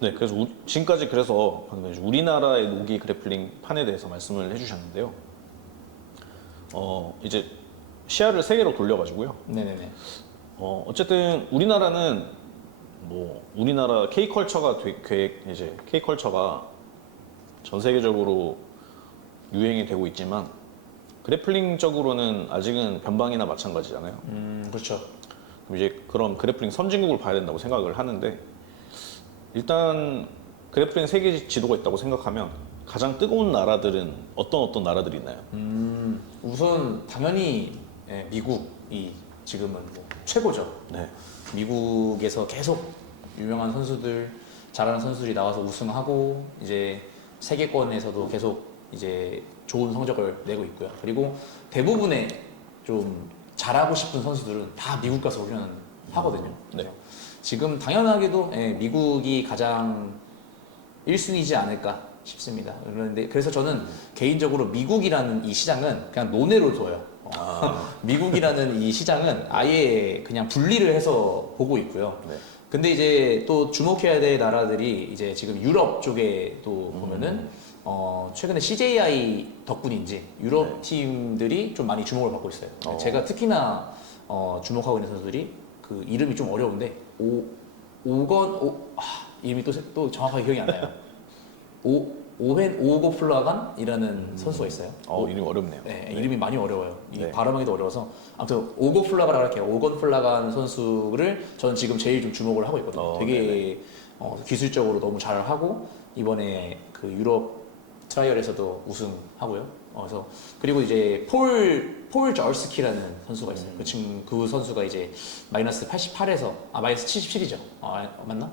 네, 그래서 지금까지 그래서 방금 이제 우리나라의 노기 그래플링 판에 대해서 말씀을 해주셨는데요. 이제 시야를 세계로 돌려가지고요. 네네네. 어쨌든 우리나라는 뭐 우리나라 K컬처가 이제 K컬처가 전 세계적으로 유행이 되고 있지만 그래플링적으로는 아직은 변방이나 마찬가지잖아요. 그렇죠. 그럼 이제 그런 그래플링 선진국을 봐야 된다고 생각을 하는데 일단 그래플링 세계 지도가 있다고 생각하면 가장 뜨거운 나라들은 어떤 나라들이 있나요? 우선 당연히 미국이 지금은 뭐 최고죠. 네. 미국에서 계속 유명한 선수들, 잘하는 선수들이 나와서 우승하고 이제 세계권에서도 계속 이제 좋은 성적을 내고 있고요. 그리고 대부분의 좀 잘하고 싶은 선수들은 다 미국 가서 훈련을 하거든요. 네. 지금 당연하게도 미국이 가장 1순위지 않을까 싶습니다. 그런데 그래서 저는 개인적으로 미국이라는 이 시장은 그냥 논외로 둬요. 미국이라는 이 시장은 아예 그냥 분리를 해서 보고 있고요. 네. 근데 이제 또 주목해야 될 나라들이 이제 지금 유럽 쪽에 또 보면은 최근에 CJI 덕분인지 유럽 네. 팀들이 좀 많이 주목을 받고 있어요. 제가 특히나 주목하고 있는 선수들이 그 이름이 좀 어려운데 이름이 또 정확하게 기억이 안 나요. 오벤 오고플라간이라는 선수가 있어요. 이름이 어렵네요. 네, 이름이 많이 어려워요. 네. 발음하기도 어려워서 아무튼 오고플라간이라고 할게요. 오건플라간 선수를 저는 지금 제일 좀 주목을 하고 있거든요. 되게 기술적으로 너무 잘하고 이번에 그 유럽 트라이얼에서도 우승하고요. 그래서 그리고 이제 폴 자얼스키라는 선수가 있어요. 그 선수가 이제 마이너스 88에서 마이너스 77이죠. 맞나?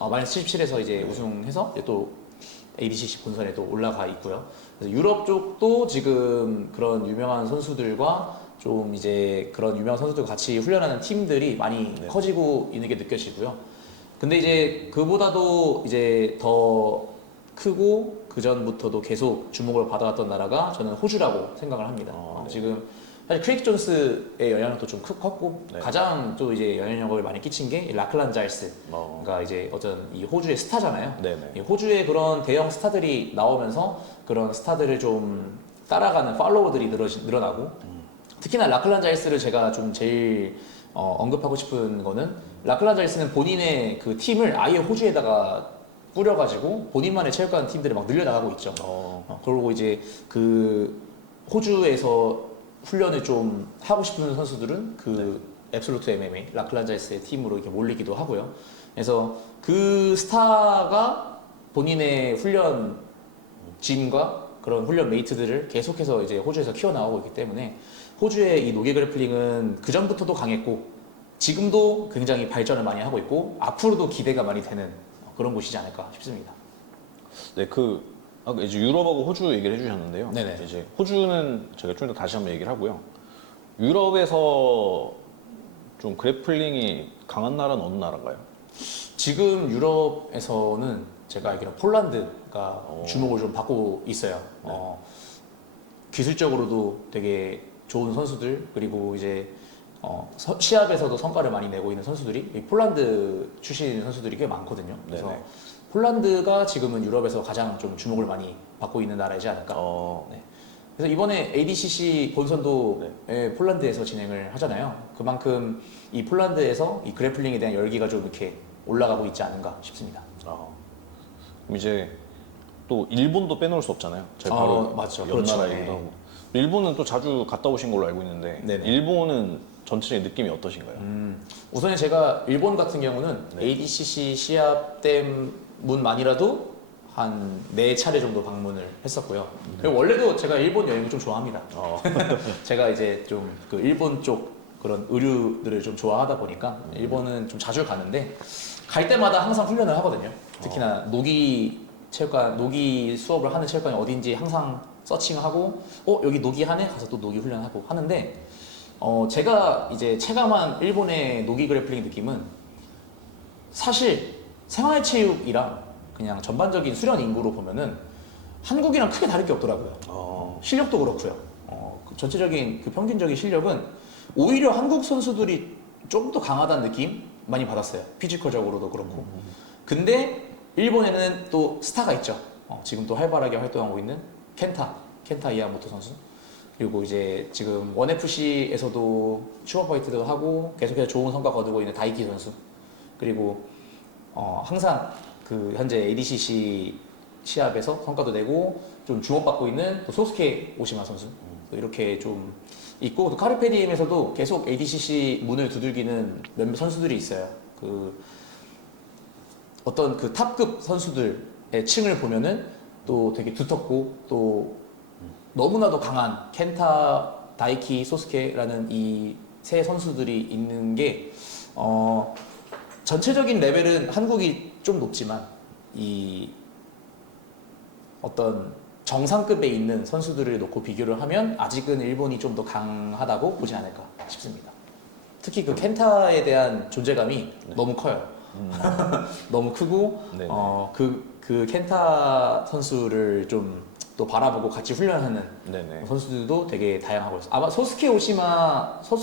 마이너스 77에서 이제 우승해서 이제 또 ADCC 본선에 또 올라가 있고요. 그래서 유럽 쪽도 지금 그런 유명한 선수들과 좀 이제 그런 유명한 선수들과 같이 훈련하는 팀들이 많이 커지고 있는 게 느껴지고요. 근데 이제 그보다도 이제 더 크고 그 전부터도 계속 주목을 받아왔던 나라가 저는 호주라고 생각을 합니다. 지금 사실 크레이크 존스의 영향력도 좀 컸고 가장 또 이제 영향력을 많이 끼친 게 라클란 자일스가 이제 어떤 이 호주의 스타잖아요. 이 호주의 그런 대형 스타들이 나오면서 그런 스타들을 좀 따라가는 팔로워들이 늘어나고 특히나 라클란 자일스를 제가 좀 제일 언급하고 싶은 거는 라클란 자일스는 본인의 그 팀을 아예 호주에다가 뿌려가지고 본인만의 체육관 팀들을 막 늘려나가고 있죠. 그리고 이제 그 호주에서 훈련을 좀 하고 싶은 선수들은 그 앱솔루트 MMA 라클란 자일스의 팀으로 이렇게 몰리기도 하고요. 그래서 그 스타가 본인의 훈련 짐과 그런 훈련 메이트들을 계속해서 이제 호주에서 키워나가고 있기 때문에 호주의 이 노게 그래플링은 그 전부터도 강했고 지금도 굉장히 발전을 많이 하고 있고 앞으로도 기대가 많이 되는 그런 곳이지 않을까 싶습니다. 네, 아까 이제 유럽하고 호주 얘기를 해주셨는데요. 네네. 이제 호주는 제가 좀 이따 다시 한번 얘기를 하고요. 유럽에서 좀 그래플링이 강한 나라는 어느 나라인가요? 지금 유럽에서는 제가 알기로 폴란드가 주목을 좀 받고 있어요. 기술적으로도 되게 좋은 선수들 그리고 이제 시합에서도 성과를 많이 내고 있는 선수들이 이 폴란드 출신 선수들이 꽤 많거든요. 그래서 네네. 폴란드가 지금은 유럽에서 가장 좀 주목을 많이 받고 있는 나라이지 않을까. 네. 그래서 이번에 ADCC 본선도 폴란드에서 진행을 하잖아요. 그만큼 이 폴란드에서 이 그래플링에 대한 열기가 좀 이렇게 올라가고 있지 않은가 싶습니다. 그럼 이제 또 일본도 빼놓을 수 없잖아요. 저희 바로 맞죠. 옆 나라이기도 그렇죠. 하고. 일본은 또 자주 갔다 오신 걸로 알고 있는데 네네. 일본은 전체적인 느낌이 어떠신가요? 우선 제가 일본 같은 경우는 ADCC 시합 때문만이라도 한 4차례 정도 방문을 했었고요. 그리고 원래도 제가 일본 여행을 좀 좋아합니다. 제가 이제 좀 그 일본 쪽 그런 의류들을 좀 좋아하다 보니까 일본은 좀 자주 가는데 갈 때마다 항상 훈련을 하거든요. 특히나 노기 수업을 하는 체육관이 어딘지 항상 서칭하고 여기 노기 하네? 가서 또 노기 훈련하고 하는데 제가 이제 체감한 일본의 노기 그래플링 느낌은 사실 생활체육이랑 그냥 전반적인 수련 인구로 보면은 한국이랑 크게 다를 게 없더라고요. 실력도 그렇고요. 그 전체적인 그 평균적인 실력은 오히려 한국 선수들이 좀 더 강하다는 느낌 많이 받았어요. 피지컬적으로도 그렇고. 근데 일본에는 또 스타가 있죠. 지금 또 활발하게 활동하고 있는 켄타 이야모토 선수. 그리고 이제 지금 원FC에서도 슈퍼파이트도 하고 계속해서 좋은 성과 거두고 있는 다이키 선수. 그리고 항상 그 현재 ADCC 시합에서 성과도 내고 좀 주목받고 있는 또 소스케 오시마 선수. 또 이렇게 좀 있고 또 카르페디엠에서도 계속 ADCC 문을 두들기는 몇몇 선수들이 있어요. 그 어떤 그 탑급 선수들의 층을 보면은 또 되게 두텁고 또 너무나도 강한 켄타, 다이키, 소스케라는 이 세 선수들이 있는 게 전체적인 레벨은 한국이 좀 높지만 이 어떤 정상급에 있는 선수들을 놓고 비교를 하면 아직은 일본이 좀 더 강하다고 보지 않을까 싶습니다. 특히 그 켄타에 대한 존재감이 너무 커요. 너무 크고 네네. 그 켄타 선수를 좀 또 바라보고 같이 훈련하는 네네. 선수들도 되게 다양하고 있어요. 아마 소스케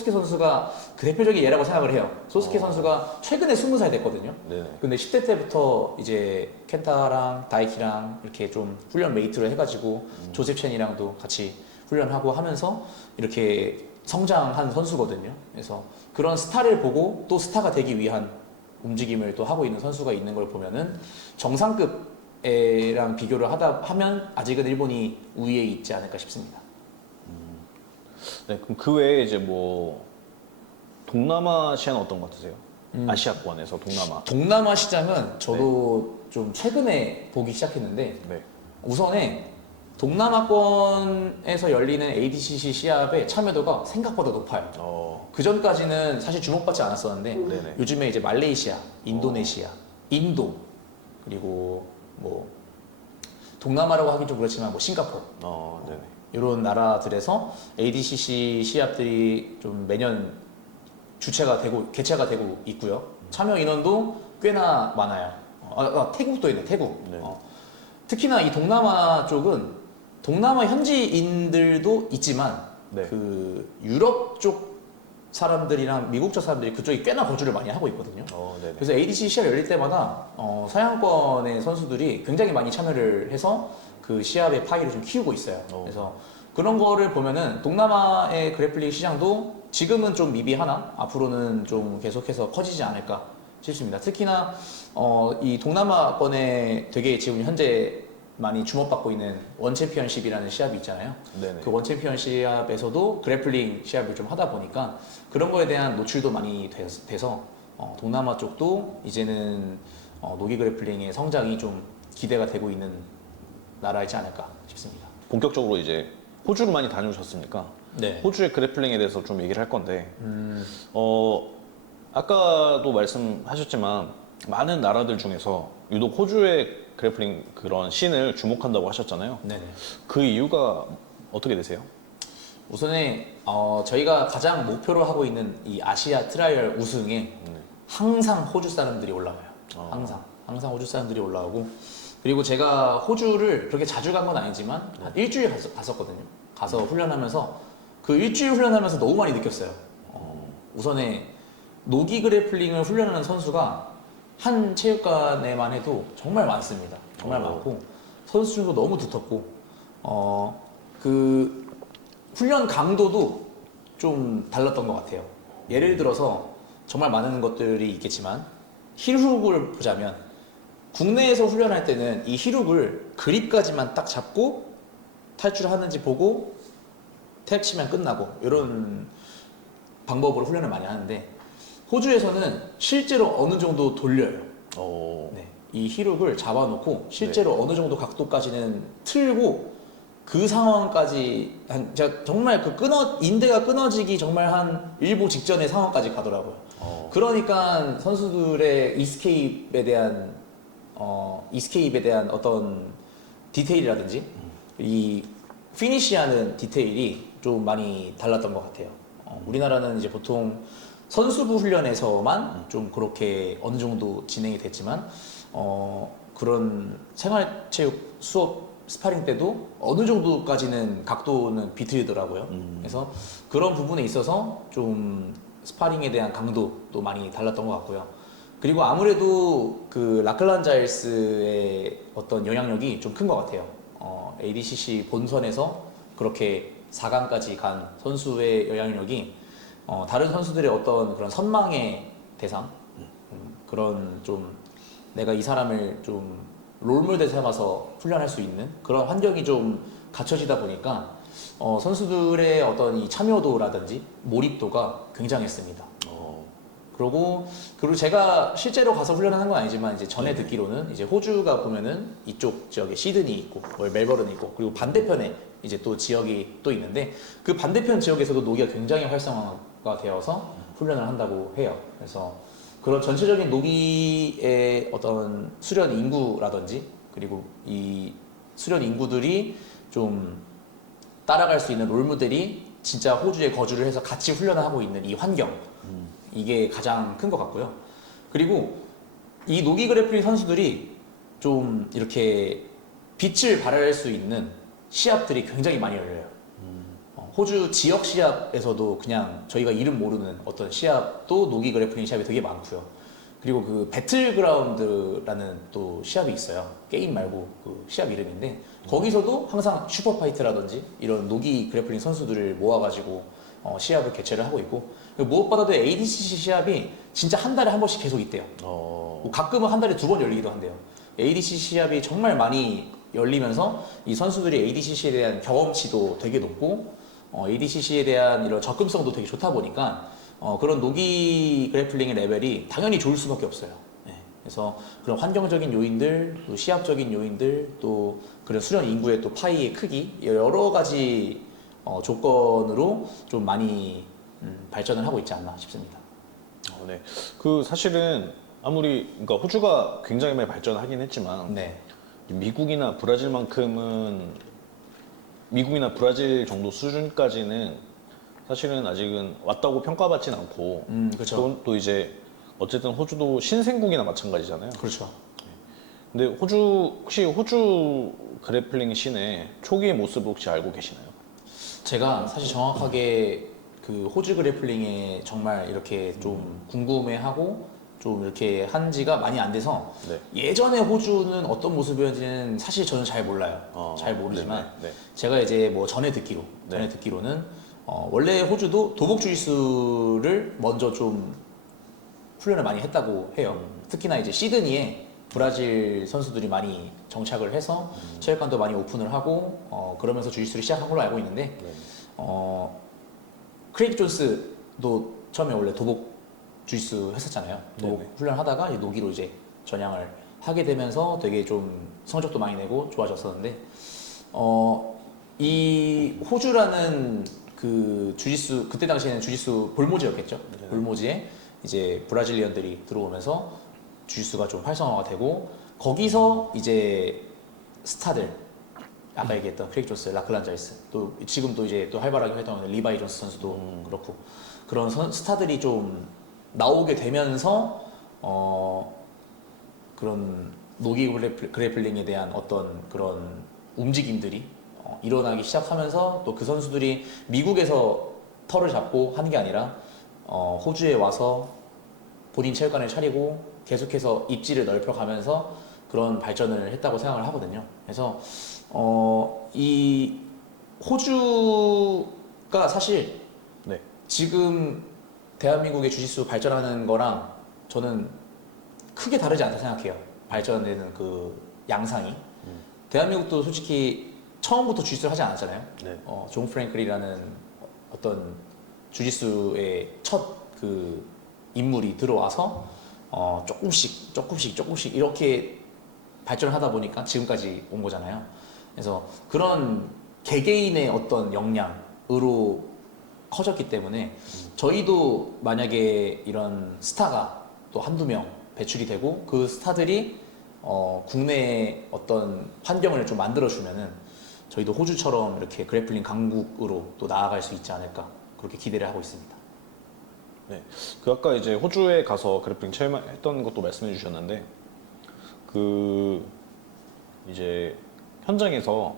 선수가 그 대표적인 예라고 생각을 해요. 소스케 선수가 최근에 20살 됐거든요. 네네. 근데 10대 때부터 이제 켄타랑 다이키랑 이렇게 좀 훈련 메이트를 해가지고 조셉 첸이랑도 같이 훈련하고 하면서 이렇게 성장한 선수거든요. 그래서 그런 스타를 보고 또 스타가 되기 위한 움직임을 또 하고 있는 선수가 있는 걸 보면은 정상급이랑 비교를 하면 아직은 일본이 우위에 있지 않을까 싶습니다. 네, 그럼 그 외에 이제 뭐 동남아시아는 어떤 것 같으세요? 아시아권에서 동남아 시장은 저도 좀 최근에 보기 시작했는데 네. 우선에 동남아권에서 열리는 ADCC 시합의 참여도가 생각보다 높아요. 그 전까지는 사실 주목받지 않았었는데 네네. 요즘에 이제 말레이시아, 인도네시아, 인도 그리고 뭐 동남아라고 하긴 좀 그렇지만 뭐 싱가포르 네네. 이런 나라들에서 ADCC 시합들이 좀 매년 개최가 되고 있고요. 참여 인원도 꽤나 많아요. 태국도 있네, 태국. 네. 특히나 이 동남아 쪽은 동남아 현지인들도 있지만 네. 그 유럽 쪽 사람들이랑 미국 쪽 사람들이 그쪽에 꽤나 거주를 많이 하고 있거든요. 네네. 그래서 ADC 시합 열릴 때마다 서양권의 선수들이 굉장히 많이 참여를 해서 그 시합의 파이를 좀 키우고 있어요. 그래서 그런 거를 보면은 동남아의 그래플링 시장도 지금은 좀 미비하나 앞으로는 좀 계속해서 커지지 않을까 싶습니다. 특히나 이 동남아권에 되게 지금 현재 많이 주목받고 있는 원챔피언십이라는 시합이 있잖아요. 네네. 그 원챔피언 시합에서도 그래플링 시합을 좀 하다 보니까 그런 거에 대한 노출도 많이 돼서 동남아 쪽도 이제는 노기 그래플링의 성장이 좀 기대가 되고 있는 나라이지 않을까 싶습니다. 본격적으로 이제 호주를 많이 다녀오셨으니까 네. 호주의 그래플링에 대해서 좀 얘기를 할 건데 아까도 말씀하셨지만 많은 나라들 중에서 유독 호주의 그래플링 그런 씬을 주목한다고 하셨잖아요. 네네. 그 이유가 어떻게 되세요? 우선에 저희가 가장 목표로 하고 있는 이 아시아 트라이얼 우승에 항상 호주 사람들이 올라와요. 항상 호주 사람들이 올라오고 그리고 제가 호주를 그렇게 자주 간 건 아니지만 한 일주일 갔었거든요. 가서 훈련하면서 그 일주일 훈련하면서 너무 많이 느꼈어요. 우선에 노기 그래플링을 훈련하는 선수가 한 체육관에만 해도 정말 많습니다. 정말 많고 선수 중도 너무 두텁고 그 훈련 강도도 좀 달랐던 것 같아요. 예를 들어서 정말 많은 것들이 있겠지만 힐훅을 보자면 국내에서 훈련할 때는 이 힐훅을 그립까지만 딱 잡고 탈출하는지 보고 탭 치면 끝나고 이런 방법으로 훈련을 많이 하는데 호주에서는 실제로 어느 정도 돌려요. 네. 이 힐훅을 잡아놓고 실제로 어느 정도 각도까지는 틀고 그 상황까지 제가 정말 인대가 끊어지기 정말 한 일보 직전의 상황까지 가더라고요. 그러니까 선수들의 이스케이프에 대한 어떤 디테일이라든지 이 피니시하는 디테일이 좀 많이 달랐던 것 같아요. 우리나라는 이제 보통 선수부 훈련에서만 좀 그렇게 어느 정도 진행이 됐지만 그런 생활체육 수업 스파링 때도 어느 정도까지는 각도는 비틀더라고요. 그래서 그런 부분에 있어서 좀 스파링에 대한 강도도 많이 달랐던 것 같고요. 그리고 아무래도 그 라클란 자일스의 어떤 영향력이 좀 큰 것 같아요. ADCC 본선에서 그렇게 4강까지 간 선수의 영향력이 다른 선수들의 어떤 그런 선망의 대상, 그런 좀 내가 이 사람을 좀 롤모델 삼아서 훈련할 수 있는 그런 환경이 좀 갖춰지다 보니까 선수들의 어떤 이 참여도라든지 몰입도가 굉장했습니다. 그리고 제가 실제로 가서 훈련하는 건 아니지만 이제 전에 듣기로는 이제 호주가 보면은 이쪽 지역에 시드니 있고 멜버른 있고 그리고 반대편에 이제 또 지역이 또 있는데 그 반대편 지역에서도 노기가 굉장히 활성화가 되어서 훈련을 한다고 해요. 그래서 그런 전체적인 노기의 어떤 수련 인구라든지 그리고 이 수련 인구들이 좀 따라갈 수 있는 롤모델이 진짜 호주에 거주를 해서 같이 훈련을 하고 있는 이 환경, 이게 가장 큰 것 같고요. 그리고 이 노기 그래플링 선수들이 좀 이렇게 빛을 발할 수 있는 시합들이 굉장히 많이 열려요. 호주 지역 시합에서도 그냥 저희가 이름 모르는 어떤 시합도 노기 그래플링 시합이 되게 많고요. 그리고 그 배틀그라운드라는 또 시합이 있어요. 게임 말고 그 시합 이름인데 거기서도 항상 슈퍼파이트라든지 이런 노기 그래플링 선수들을 모아가지고 시합을 개최를 하고 있고 무엇보다도 ADCC 시합이 진짜 한 달에 한 번씩 계속 있대요. 가끔은 한 달에 2번 열리기도 한대요. ADCC 시합이 정말 많이 열리면서 이 선수들이 ADCC에 대한 경험치도 되게 높고 ADCC에 대한 이런 접근성도 되게 좋다 보니까 그런 노기 그래플링의 레벨이 당연히 좋을 수밖에 없어요. 네. 그래서 그런 환경적인 요인들, 또 시합적인 요인들, 또 그런 수련 인구의 또 파이의 크기 여러 가지 조건으로 좀 많이 발전을 하고 있지 않나 싶습니다. 네. 그 사실은 아무리 그러니까 호주가 굉장히 많이 발전하긴 했지만 네. 미국이나 브라질 정도 수준까지는 사실은 아직은 왔다고 평가받진 않고 그렇죠. 그건 또 이제 어쨌든 호주도 신생국이나 마찬가지잖아요. 그렇죠. 근데 혹시 호주 그래플링 씬의 초기의 모습을 혹시 알고 계시나요? 제가 사실 정확하게 그 호주 그래플링에 정말 이렇게 좀 궁금해하고 좀 이렇게 한 지가 많이 안 돼서 네. 예전에 호주는 어떤 모습이었는지는 사실 저는 잘 몰라요. 잘 모르지만 네. 제가 이제 뭐 전에 듣기로는 원래 호주도 도복 주짓수를 먼저 좀 훈련을 많이 했다고 해요. 특히나 이제 시드니에 브라질 선수들이 많이 정착을 해서 체육관도 많이 오픈을 하고 그러면서 주짓수를 시작한 걸로 알고 있는데 크레이크 존스도 처음에 원래 도복 주짓수 했었잖아요. 도복 훈련하다가 이제 노기로 이제 전향을 하게 되면서 되게 좀 성적도 많이 내고 좋아졌었는데 이 호주라는 그 주짓수 그때 당시에는 주짓수 볼모지였겠죠. 볼모지에 이제 브라질리언들이 들어오면서 주짓수가 좀 활성화가 되고 거기서 이제 스타들 아까 얘기했던 크레이크 존스, 라클란 자일스 또 지금 또 이제 또 활발하게 활동하는 리바이 존스 선수도 그렇고 그런 스타들이 좀 나오게 되면서 그런 노기 그래플링에 대한 어떤 그런 움직임들이 일어나기 시작하면서 또 그 선수들이 미국에서 털을 잡고 하는 게 아니라 호주에 와서 본인 체육관을 차리고 계속해서 입지를 넓혀가면서 그런 발전을 했다고 생각을 하거든요. 그래서 이 호주가 사실 네. 지금 대한민국의 주짓수 발전하는 거랑 저는 크게 다르지 않다 생각해요. 발전되는 그 양상이. 대한민국도 솔직히 처음부터 주짓수를 하지 않았잖아요. 네. 존 프랭클이라는 어떤 주짓수의 첫 그 인물이 들어와서 조금씩 이렇게 발전을 하다 보니까 지금까지 온 거잖아요. 그래서 그런 개개인의 어떤 역량으로 커졌기 때문에 저희도 만약에 이런 스타가 또 한두 명 배출이 되고 그 스타들이 국내에 어떤 환경을 좀 만들어주면은 저희도 호주처럼 이렇게 그래플링 강국으로 또 나아갈 수 있지 않을까 그렇게 기대를 하고 있습니다. 네. 그 아까 이제 호주에 가서 그래플링 체험했던 것도 말씀해 주셨는데 그 이제 현장에서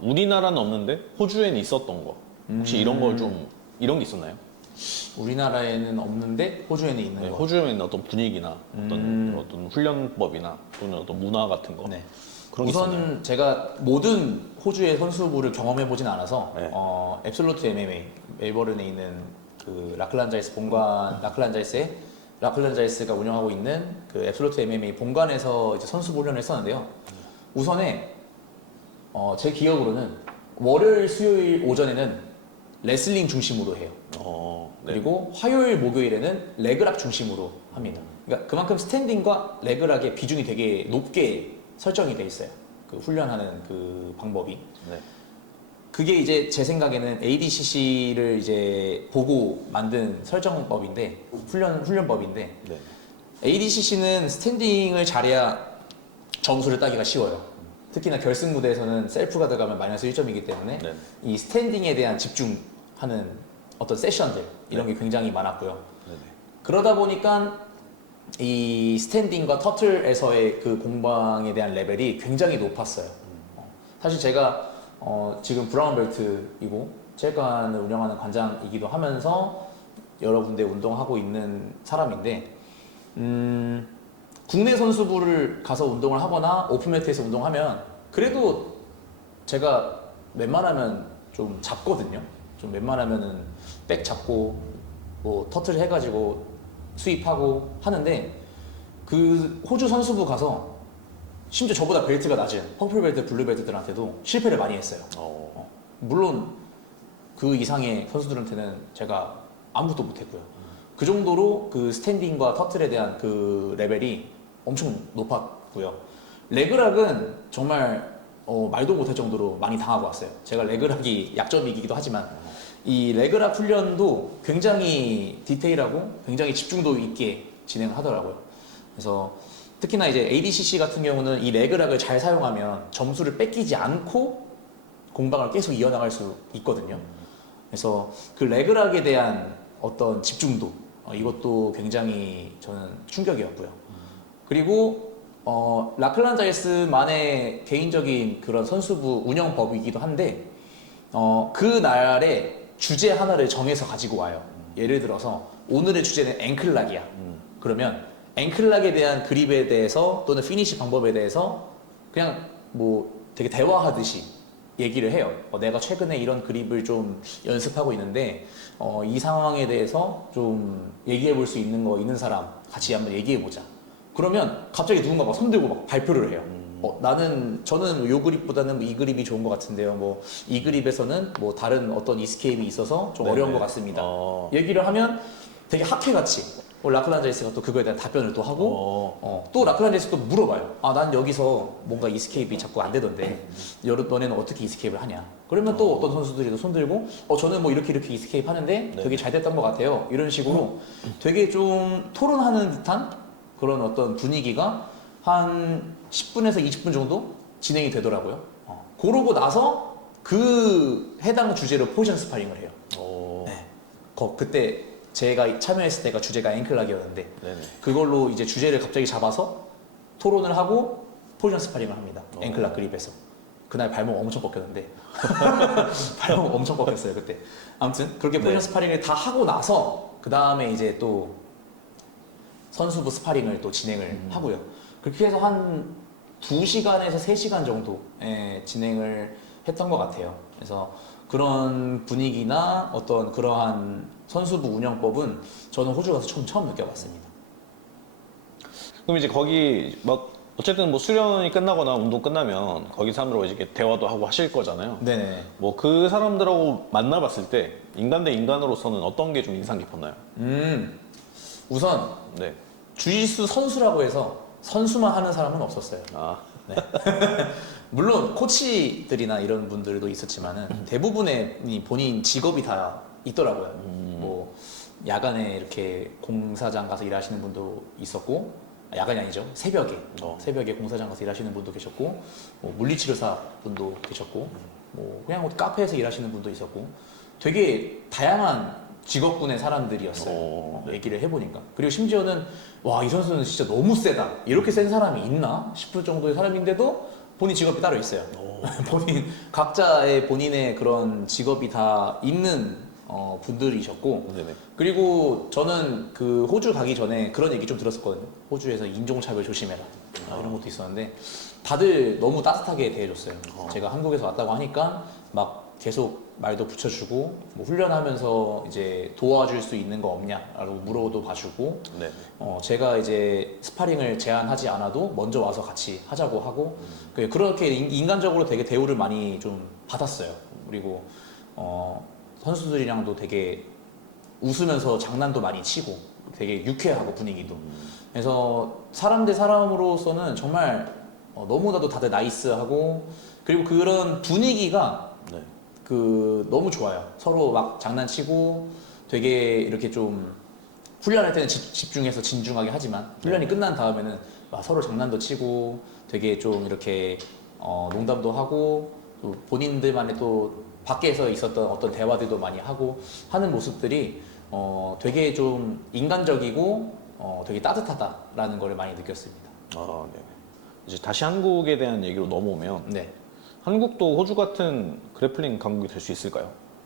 우리나라는 없는데 호주에는 있었던 거 혹시 이런 게 있었나요? 우리나라에는 없는데 호주에는 있는 네, 거. 호주에 있는 어떤 분위기나 어떤 훈련법이나 또는 어떤 문화 같은 거 네. 그런 게 우선 있었나요? 제가 모든 호주의 선수부를 경험해 보진 않아서 네. 앱솔루트 MMA 멜버른에 있는 그 라클란자이스 본관 라클란자이스가 운영하고 있는 그 앱솔루트 MMA 본관에서 이제 선수부 훈련을 했었는데요. 우선에 제 기억으로는 월요일 수요일 오전에는 레슬링 중심으로 해요. 네. 그리고 화요일 목요일에는 레그락 중심으로 합니다. 그러니까 그만큼 스탠딩과 레그락의 비중이 되게 높게 설정이 돼 있어요. 그 훈련하는 그 방법이. 네. 그게 이제 제 생각에는 ADCC를 이제 보고 만든 설정법인데 훈련법인데 네. ADCC는 스탠딩을 잘해야 점수를 따기가 쉬워요. 특히나 결승 무대에서는 셀프가 들어가면 마이너스 1점이기 때문에 네. 이 스탠딩에 대한 집중하는 어떤 세션들 이런 게 굉장히 많았고요. 네네. 그러다 보니까 이 스탠딩과 터틀에서의 그 공방에 대한 레벨이 굉장히 높았어요. 사실 제가 지금 브라운 벨트이고 체육관을 운영하는 관장이기도 하면서 여러 군데 운동하고 있는 사람인데 국내 선수부를 가서 운동을 하거나 오픈매트에서 운동하면 그래도 제가 웬만하면 좀 잡거든요. 좀 웬만하면은 백 잡고 뭐 터틀 해가지고 수입하고 하는데 그 호주 선수부 가서 심지어 저보다 벨트가 낮은 퍼플 벨트, 블루 벨트들한테도 실패를 많이 했어요. 물론 그 이상의 선수들한테는 제가 아무것도 못했고요. 그 정도로 그 스탠딩과 터틀에 대한 그 레벨이 엄청 높았고요. 레그락은 정말 말도 못할 정도로 많이 당하고 왔어요. 제가 레그락이 약점이기도 하지만 이 레그락 훈련도 굉장히 디테일하고 굉장히 집중도 있게 진행하더라고요. 그래서 특히나 이제 ADCC 같은 경우는 이 레그락을 잘 사용하면 점수를 뺏기지 않고 공방을 계속 이어나갈 수 있거든요. 그래서 그 레그락에 대한 어떤 집중도 이것도 굉장히 저는 충격이었고요. 그리고 라클란자이스만의 개인적인 그런 선수부 운영법이기도 한데 그 날에 주제 하나를 정해서 가지고 와요. 예를 들어서 오늘의 주제는 앵클락이야. 그러면 앵클락에 대한 그립에 대해서 또는 피니시 방법에 대해서 그냥 뭐 되게 대화하듯이 얘기를 해요. 내가 최근에 이런 그립을 좀 연습하고 있는데 이 상황에 대해서 좀 얘기해 볼 수 있는 거 있는 사람 같이 한번 얘기해 보자. 그러면 갑자기 누군가 막 손들고 막 발표를 해요. 저는 요 그립보다는 뭐이 그립이 좋은 것 같은데요. 뭐 이 그립에서는 뭐 다른 어떤 이스케이프이 있어서 좀 네네. 어려운 것 같습니다. 얘기를 하면 되게 학회같이 라클란자이스가 또 그거에 대한 답변을 또 하고 또 라클란자이스가 또 물어봐요. 난 여기서 뭔가 이스케이프이 자꾸 안 되던데 너네는 어떻게 이스케이프를 하냐. 그러면 또 어떤 선수들이 또 손들고 저는 뭐 이렇게 이스케이프 하는데 되게 잘 됐던 것 같아요. 이런 식으로 되게 좀 토론하는 듯한 그런 어떤 분위기가 한 10분에서 20분 정도 진행이 되더라고요. 그러고 나서 그 해당 주제로 포지션 스파링을 해요. 네. 그때 제가 참여했을 때가 주제가 앵클락이었는데 네네. 그걸로 이제 주제를 갑자기 잡아서 토론을 하고 포지션 스파링을 합니다. 앵클락 그립에서. 그날 발목 엄청 꺾였는데 발목 엄청 꺾였어요 그때. 아무튼 그렇게 포지션 스파링을 다 하고 나서 그 다음에 이제 또 선수부 스파링을 또 진행을 하고요. 그렇게 해서 한 2시간에서 3시간 정도 진행을 했던 것 같아요. 그래서 그런 분위기나 어떤 그러한 선수부 운영법은 저는 호주 가서 처음 느껴봤습니다. 그럼 이제 거기 막 어쨌든 뭐 수련이 끝나거나 운동 끝나면 거기 사람들하고 이제 이렇게 대화도 하고 하실 거잖아요. 네네. 뭐 그 사람들하고 만나봤을 때 인간 대 인간으로서는 어떤 게 좀 인상 깊었나요? 우선 네. 주짓수 선수라고 해서 선수만 하는 사람은 없었어요. 네. 물론 코치들이나 이런 분들도 있었지만은 대부분의 본인 직업이 다 있더라고요. 뭐 야간에 이렇게 공사장 가서 일하시는 분도 있었고, 야간이 아니죠. 새벽에 공사장 가서 일하시는 분도 계셨고, 뭐 물리치료사 분도 계셨고, 뭐 그냥 뭐 카페에서 일하시는 분도 있었고, 되게 다양한 직업군의 사람들이었어요. 얘기를 해보니까. 그리고 심지어는 와, 이 선수는 진짜 너무 세다. 이렇게 센 사람이 있나 싶을 정도의 사람인데도 본인 직업이 따로 있어요. 각자의 본인의 그런 직업이 다 있는 분들이셨고 네네. 그리고 저는 그 호주 가기 전에 그런 얘기 좀 들었었거든요. 호주에서 인종차별 조심해라 이런 것도 있었는데 다들 너무 따뜻하게 대해줬어요. 제가 한국에서 왔다고 하니까 막 계속 말도 붙여주고 뭐 훈련하면서 이제 도와줄 수 있는 거 없냐라고 물어도 봐주고 네. 제가 이제 스파링을 제안하지 않아도 먼저 와서 같이 하자고 하고 그렇게 인간적으로 되게 대우를 많이 좀 받았어요. 그리고 선수들이랑도 되게 웃으면서 장난도 많이 치고 되게 유쾌하고 분위기도. 그래서 사람 대 사람으로서는 정말 너무나도 다들 나이스하고 그리고 그런 분위기가 네. 너무 좋아요. 서로 막 장난치고 되게 이렇게 좀 훈련할 때는 집중해서 진중하게 하지만 훈련이 끝난 다음에는 막 서로 장난도 치고 되게 좀 이렇게 농담도 하고 또 본인들만의 또 밖에서 있었던 어떤 대화들도 많이 하고 하는 모습들이 되게 좀 인간적이고 되게 따뜻하다라는 걸 많이 느꼈습니다. 아, 네. 이제 다시 한국에 대한 얘기로 넘어오면 네. 한국도 호주 같은 그래플링 강국이 될 수 있을까요?